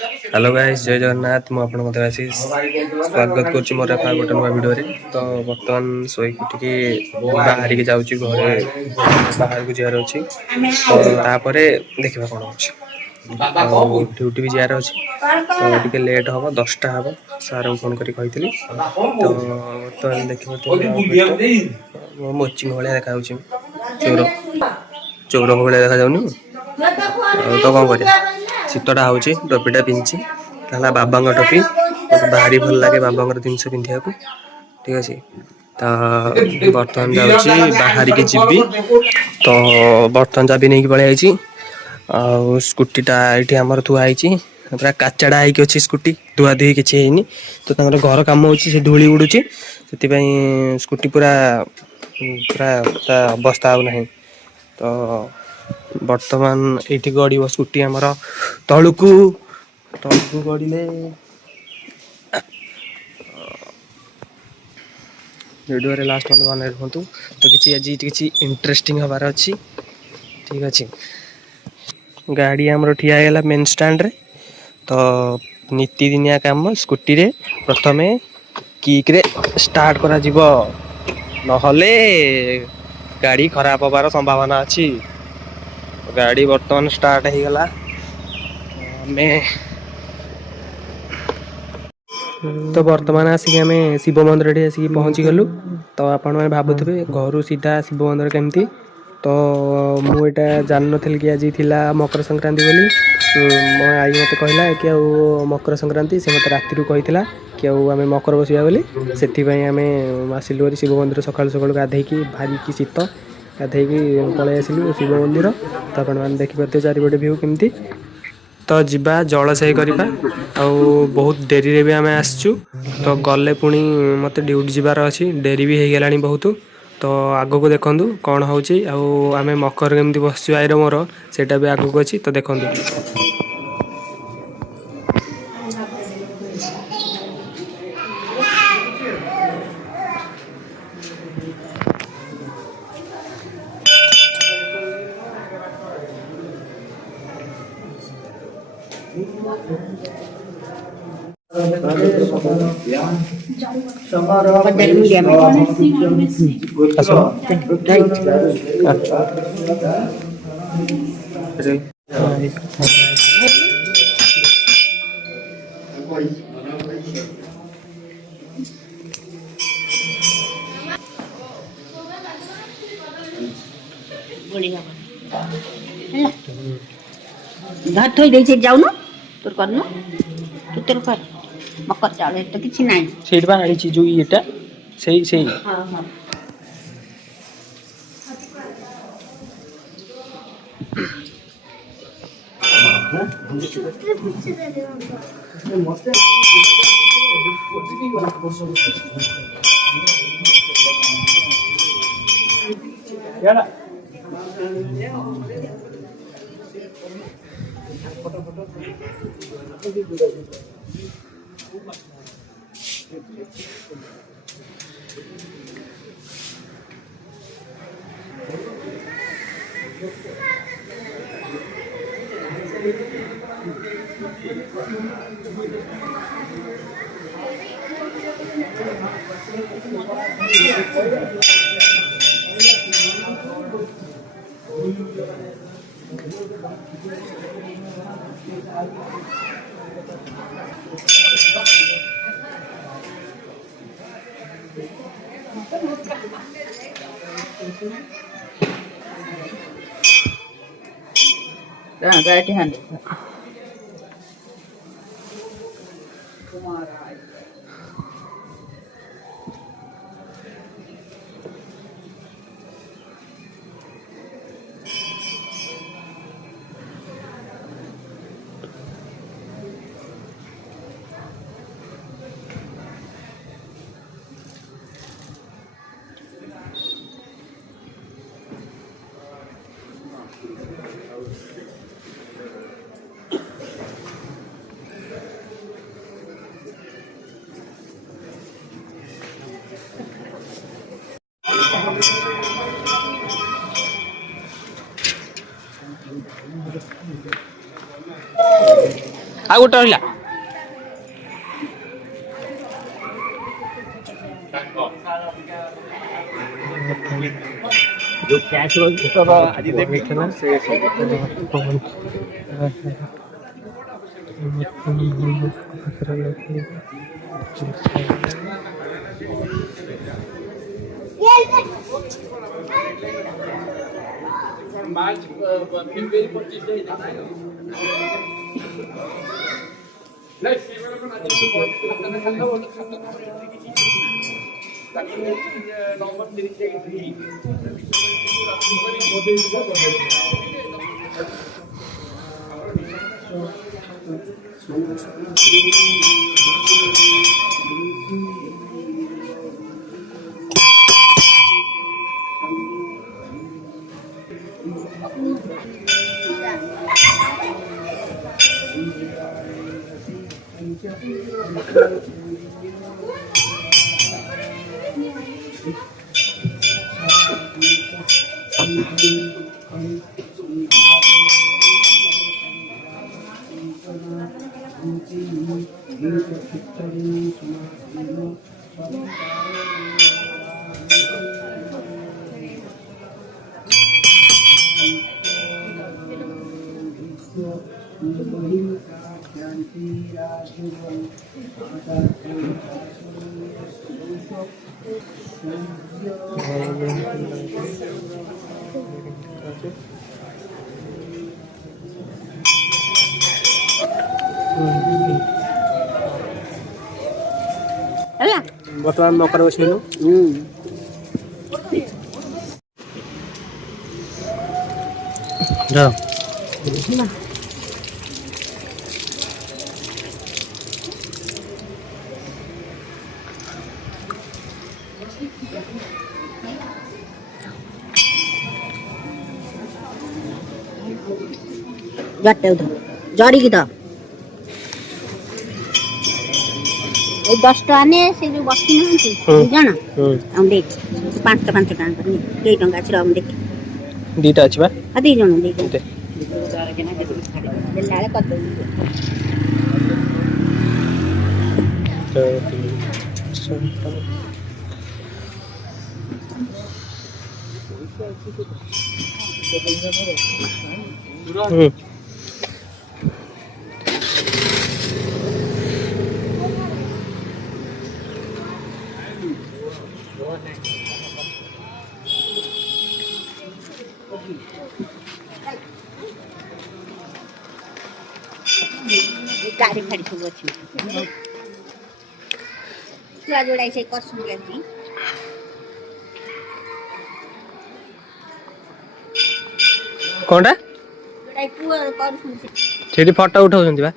Hello guys, जय जगन्नाथ। मु आपन मते आशीष स्वागत करछि मोर आपा गोटे नुआ वीडियो रे। तो वर्तमान सोई उठिकी बाहर के जाउछि घरे बाहर को जियार अछि। तो तापरे देखिबा कोन अछि। ड्यूटी भी जियार अछि। तो टिके लेट हबो 10टा हबो। सार को फोन करी कहितली। तो वर्तमान देखिबा तो मोचिंग भलिया देखा होछि। चोर भलिया देखा जाउनी। तो कौन करिया शीतटा होची टोपीटा पिंची कहला बाबांग टोपी मते भारी भल लागे बाबांगर जिनस पिंधिया को ठीक अछि। तो बर्तमान जाउची बाहरी के जिबी। तो बर्तमान जाबी नै कि पळे आइची आ स्कूटीटा एठी हमर थुआ आइची पूरा काचडा आइ कि अछि। स्कूटी धुआ धुई किछि हेनी। तो तांगर घर काम होची से धूली उडुची सेति पई स्कूटी पूरा पूरा ता अवस्था आ नाही। तो वर्तमान एठी गड़िबो स्कूटी हमर तळुकु गड़िले वीडियो रे लास्ट में बने रहंतु। तो किछि आज किछि इंटरेस्टिंग हबार अछि ठीक अछि। गाड़ी हमर ठिया गेला मेन स्टैंड रे। तो नीति दिनिया काम स्कूटी रे प्रथमे किक रे स्टार्ट करा जिवो नहले गाड़ी खराब होबार संभावना अछि। गाड़ी वर्तमान स्टार्ट हो गला। मैं तो वर्तमान आसिक आम शिव मंदिर ठी आसिक पहुँची गलु। तो आपण मैंने भावुथे घर सीधा शिव मंदिर केमती। तो मुझा जान नी कि आज थिला मकर संक्रांति बोली। मो आई मते कहला कि मकर संक्रांति से मते राति कही कि आम मकर बसिया बोली। से आम आसिलु शिव मंदिर सका सका गाधेकी भारी की शीत गाधेकी पलि आसिलु शिव मंदिर। तो आपण मैंने देखिपे चारिपटे भ्यू केमती। तो जीवा जलसाई करवा आउ बहुत डेरी रे भी आम आसचु। तो गले पुणी मते ड्यूटी जीवार अच्छी डेरी भी हो गलानी बहुत। तो आगो को देखंतु कौन होची आउ आमे मकर केमती बसचु आईर मोर सेटा भी आगो को अछि। तो देखंतु घर थोई दे जाऊन तोर करनु तू तोर कर मकर चावल तो किछि नाही सेठ बा आइची जो एटा सही हां हां याडा गाड़ी हन ଆଉ ଗୋଟେ ରହିଲା। ଆଜି ଦେବି ହେଲା। ବର୍ତ୍ତମାନ ମକର ବସେଇଲୁ। ଜରିକି ତ ଏଇ 10 ଟଙ୍କା ନେ ସେ ଯୋଉ ବସି ନାହାନ୍ତି 2 ଜଣ ଆଉ ଦେଖ 5 ଟଙ୍କା କରି କେଇ ଟଙ୍କା ଅଛି ରହ ଦେଖ ଦିଟା ଅଛି ବା। 2 ଜଣ ଦେଇ ଦେ। ନାଳେ କରିଦେବି। ଗାଡ଼ି ଫାଡ଼ି ସବୁ ଅଛି ଛୁଆ ଯୋଡ଼ାଇ ସେ କରୁଛନ୍ତି ଆଜି କଣଟା ଯୋଡ଼ାଇ ପୁଅ କରୁଛନ୍ତି ସେଠି ଫଟୋ ଉଠାଉଛନ୍ତି ବା।